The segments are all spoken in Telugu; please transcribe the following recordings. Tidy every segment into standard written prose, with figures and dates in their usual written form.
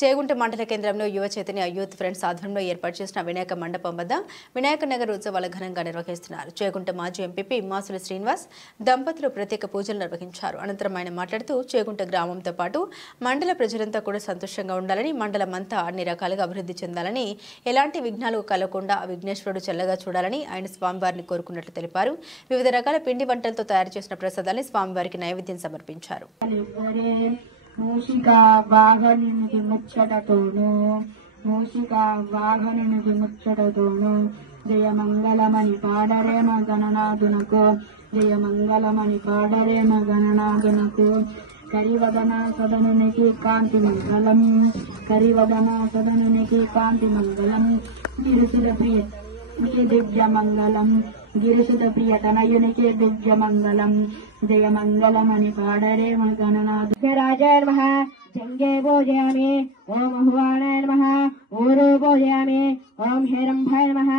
చేగుంట మండల కేంద్రంలో యువ చైతన్య యూత్ ఫ్రెండ్స్ ఆధ్వర్యంలో ఏర్పాటు చేసిన వినాయక మండపం వద్ద వినాయక నగర్ ఉత్సవాలు ఘనంగా నిర్వహిస్తున్నారు. చేగుంట మాజీ ఎంపీపీ మాసుల శ్రీనివాస్ దంపతులు ప్రత్యేక పూజలు నిర్వహించారు. అనంతరం ఆయన మాట్లాడుతూ చేగుంట గ్రామంతో పాటు మండల ప్రజలంతా కూడా సంతోషంగా ఉండాలని, మండలమంతా అన్ని రకాలుగా అభివృద్ధి చెందాలని, ఎలాంటి విఘ్నాలు కలగకుండా విఘ్నేశ్వరుడు చల్లగా చూడాలని ఆయన స్వామివారిని కోరుకున్నట్లు తెలిపారు. వివిధ రకాల పిండి వంటలతో తయారు చేసిన ప్రసాదాన్ని స్వామివారికి నైవేద్యం సమర్పించారు. మూషికా వాహనునికి ముచ్చటతోను జయమంగళమని పాడరేమ గణనాథునకు కరివదన సదనునికి కాంతి మంగళం గిరిసుద ప్రియ తనయునికి దివ్యమంగళం జయమంగళమని పాడరేమ గణనాథరాజాయ నమః జంగే పూజయామి ఓం అహ్వానాయ నమః ఊరు పూజయామి ఓం హేరంభాయ నమః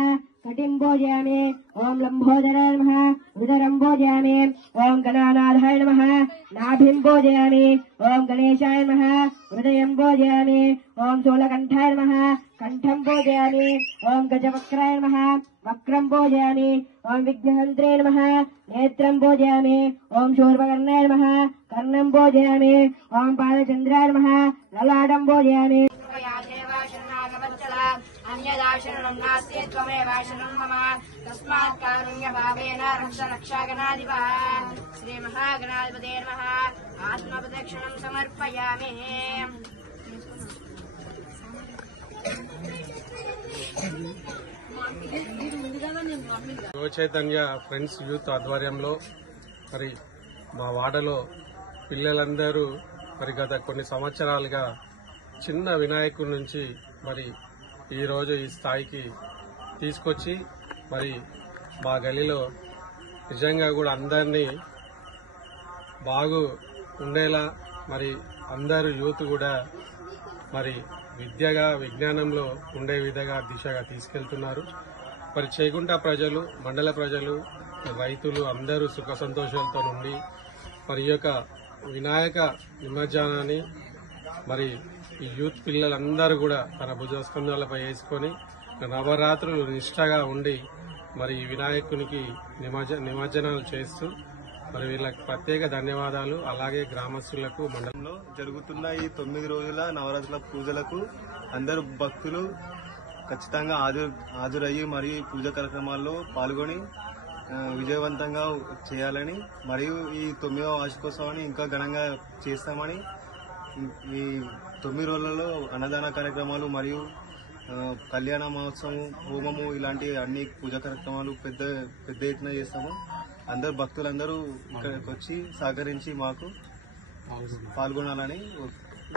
కటిం పూజయామి ఓం లంబోదరాయ నమః ఉదరం పూజయామి ఓం గణానాథాయ నమః నాభిం పూజయామి ఓం గణేశాయ నమః హృదయం పూజయామి ఓం శూలకంఠాయ నమః కంఠం పూజయామి ఓం గజవక్రాయ నమః వక్రం పూజయామి ఓం విఘ్నహంత్రే నమః నేత్రం పూజయామి ఓం శూర్పకర్ణాయ నమః కర్ణం పూజయామి ఓం పాదచంద్రాయ నమః లలాటం పూజయామి अन्यदाशरणं नास्ति त्वमेवाशरणं मम तस्मात् कारुण्यभावेन रक्ष रक्षागणाधिपः श्रीमहागणाधिपते नमः आत्मप्रदक्षिणं समर्पयामि। యువ చైతన్య ఫ్రెండ్స్ యూత్ ఆధ్వర్యంలో మరి మా వాడలో పిల్లలందరూ మరి గత కొన్ని సంవత్సరాలుగా చిన్న వినాయకుడి నుంచి మరి ఈరోజు ఈ స్థాయికి తీసుకొచ్చి మరి మా గలీలో నిజంగా కూడా అందరినీ బాగు ఉండేలా మరి అందరూ యూత్ కూడా మరి విద్యగా విజ్ఞానంలో ఉండే విధంగా దిశగా తీసుకెళ్తున్నారు. మరి చేగుంట ప్రజలు, మండల ప్రజలు, రైతులు అందరూ సుఖ సంతోషాలతో ఉండి మరి ఈ యొక్క వినాయక నిమజ్జనాన్ని మరి ఈ యూత్ పిల్లలందరూ కూడా తన భుజస్కంధాలపై వేసుకొని నవరాత్రులు నిష్ఠగా ఉండి మరి ఈ వినాయకునికి నిమజ్జనాలు చేస్తూ మరి వీళ్ళకి ప్రత్యేక ధన్యవాదాలు. అలాగే గ్రామస్తులకు మండలంలో జరుగుతున్న ఈ 9 రోజుల నవరాత్రుల పూజలకు అందరు భక్తులు ఖచ్చితంగా హాజరయ్యి మరియు పూజ కార్యక్రమాల్లో పాల్గొని విజయవంతంగా చేయాలని మరియు ఈ 9వ వార్షికోత్సవాన్ని ఇంకా ఘనంగా చేస్తామని, ఈ 9 రోజులలో అన్నదాన కార్యక్రమాలు మరియు కళ్యాణ మహోత్సవం, హోమము ఇలాంటి అన్ని పూజా కార్యక్రమాలు పెద్ద ఎత్తున చేస్తాము. అందరు భక్తులందరూ ఇక్కడికి వచ్చి సహకరించి మాకు పాల్గొనాలని